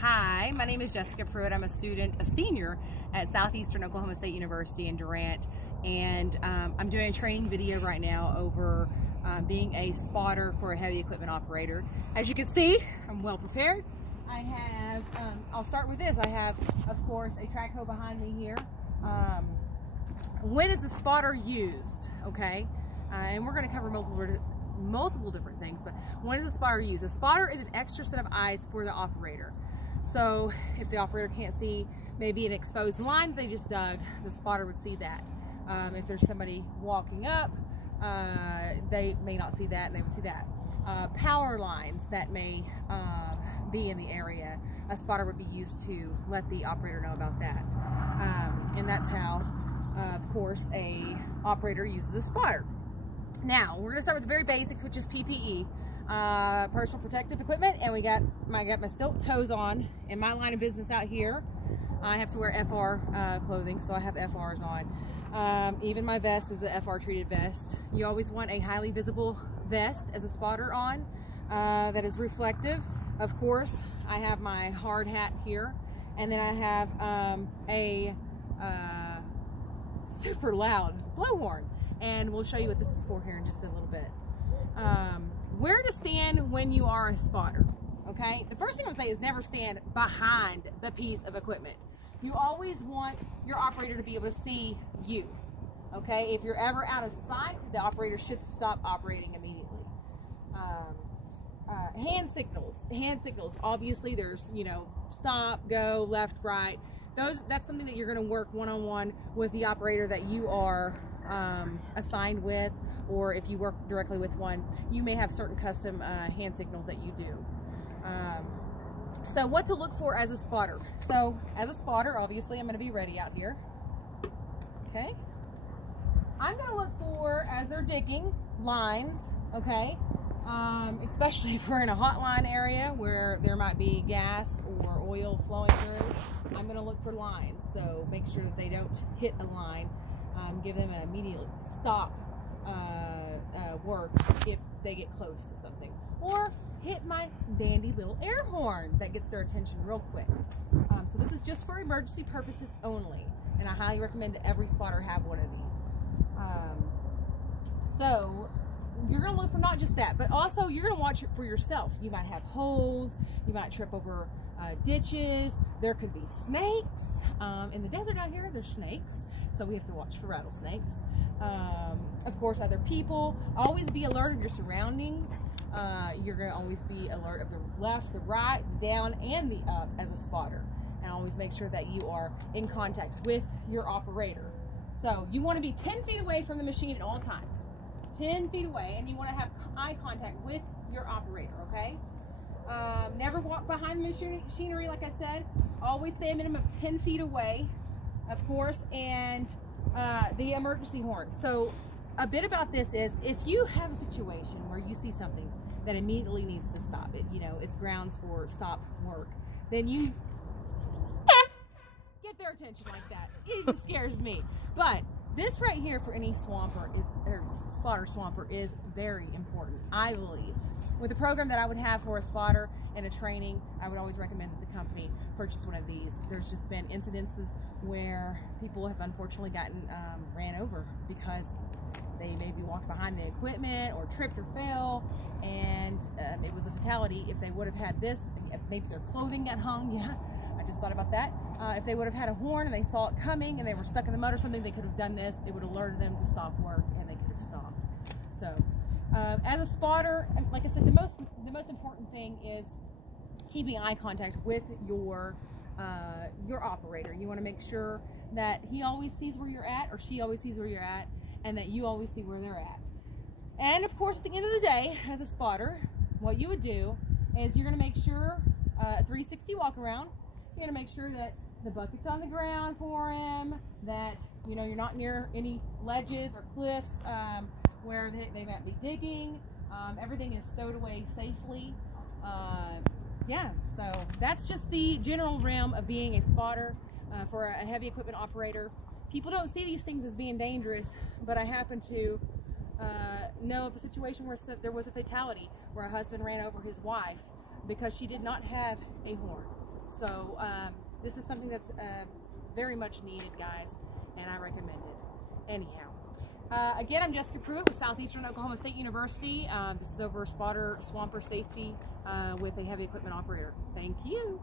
Hi, my name is Jessica Pruitt. I'm a senior at Southeastern Oklahoma State University in Durant, and I'm doing a training video right now over being a spotter for a heavy equipment operator. As you can see, I'm well prepared. I have, I'll start with this. I have, of course, a track hoe behind me here. When is a spotter used? Okay, and we're going to cover multiple different things, but when is a spotter used? A spotter is an extra set of eyes for the operator. So if the operator can't see maybe an exposed line they just dug, the spotter would see that. If there's somebody walking up, they may not see that, and they would see that. Power lines that may be in the area, a spotter would be used to let the operator know about that. And that's how, of course, a operator uses a spotter. Now, we're gonna start with the very basics, which is PPE. Personal protective equipment, and I got my steel toes on. In my line of business out here, I have to wear FR clothing, so I have FRs on. Even my vest is a FR treated vest. You always want a highly visible vest as a spotter on that is reflective. Of course, I have my hard hat here, and then I have a super loud blowhorn, and we'll show you what this is for here in just a little bit. Where to stand when you are a spotter, okay? The first thing I'm gonna say is never stand behind the piece of equipment. You always want your operator to be able to see you, okay? If you're ever out of sight, the operator should stop operating immediately. Hand signals, obviously there's, you know, stop, go, left, right. That's something that you're gonna work one-on-one with the operator that you are assigned with, or if you work directly with one, you may have certain custom hand signals that you do. So what to look for as a spotter. So as a spotter, obviously I'm going to be ready out here. Okay. I'm going to look for, as they're digging, lines, okay, especially if we're in a hotline area where there might be gas or oil flowing through. I'm going to look for lines, so make sure that they don't hit a line. Give them an immediate stop work if they get close to something, or hit my dandy little air horn that gets their attention real quick. So this is just for emergency purposes only, and I highly recommend that every spotter have one of these. So you're going to look for not just that, but also you're going to watch it for yourself. You might have holes, you might trip over ditches, there could be snakes. In the desert out here, there's snakes, so we have to watch for rattlesnakes. Of course, other people. Always be alert of your surroundings. You're going to always be alert of the left, the right, the down, and the up as a spotter. And always make sure that you are in contact with your operator. So you want to be 10 feet away from the machine at all times. 10 feet away, and you want to have eye contact with your operator, okay? Never walk behind the machinery, like I said. Always stay a minimum of 10 feet away, of course, and the emergency horn. So a bit about this is, if you have a situation where you see something that immediately needs to stop, it's grounds for stop work, then you get their attention like that. It scares me. But this right here for any spotter swamper is very important, I believe. With the program that I would have for a spotter and a training, I would always recommend that the company purchase one of these. There's just been incidences where people have unfortunately gotten ran over because they maybe walked behind the equipment or tripped or fell, and it was a fatality. If they would have had this, maybe their clothing got hung, yeah, I just thought about that. If they would have had a horn and they saw it coming and they were stuck in the mud or something, they could have done this. It would have alerted them to stop work, and they could have stopped. So as a spotter, like I said, the most important thing is keeping eye contact with your operator. You want to make sure that he always sees where you're at, or she always sees where you're at, and that you always see where they're at. And of course, at the end of the day, as a spotter, what you would do is you're going to make sure 360 walk around. You're going to make sure that the bucket's on the ground for him, that you're not near any ledges or cliffs where they might be digging. Everything is stowed away safely. Yeah, so that's just the general realm of being a spotter for a heavy equipment operator. People don't see these things as being dangerous, but I happen to know of a situation where there was a fatality where a husband ran over his wife because she did not have a horn. So this is something that's very much needed, guys, and I recommend it. Anyhow, again, I'm Jessica Pruitt with Southeastern Oklahoma State University. This is over spotter swamper safety with a heavy equipment operator. Thank you.